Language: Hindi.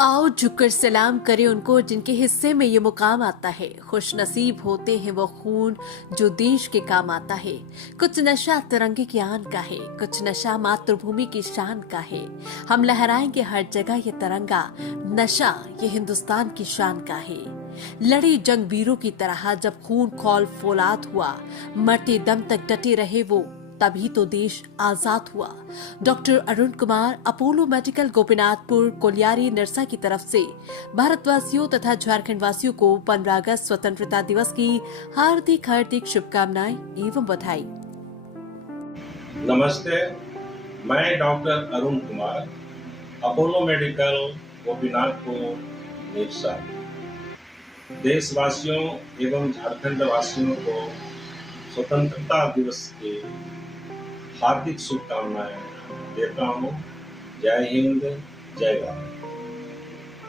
आओ झुककर सलाम करें उनको जिनके हिस्से में ये मुकाम आता है। खुश नसीब होते हैं वो खून जो देश के काम आता है। कुछ नशा तिरंगे की आन का है, कुछ नशा मातृभूमि की शान का है। हम लहराएंगे हर जगह ये तिरंगा, नशा ये हिंदुस्तान की शान का है। लड़ी जंग वीरों की तरह जब खून खौल फौलाद हुआ, मरते दम तक डटे रहे वो, तभी तो देश आजाद हुआ। Doctor Arun Kumar, Apollo medical, Gopinathpur, colliery, Nirsa की तरफ से भारतवासियों तथा झारखंड वासियों को 15 अगस्त स्वतंत्रता दिवस की हार्दिक हार्दिक शुभकामनाएं एवं बधाई। नमस्ते। मैं doctor Arun Kumar, Apollo medical, Gopinathpur, Nirsa, देशवासियों एवं झारखंड वासियों को स्वतंत्रता दिवस की हार्दिक शुभकामनाएं देता हूं। जय हिंद, जय भारत।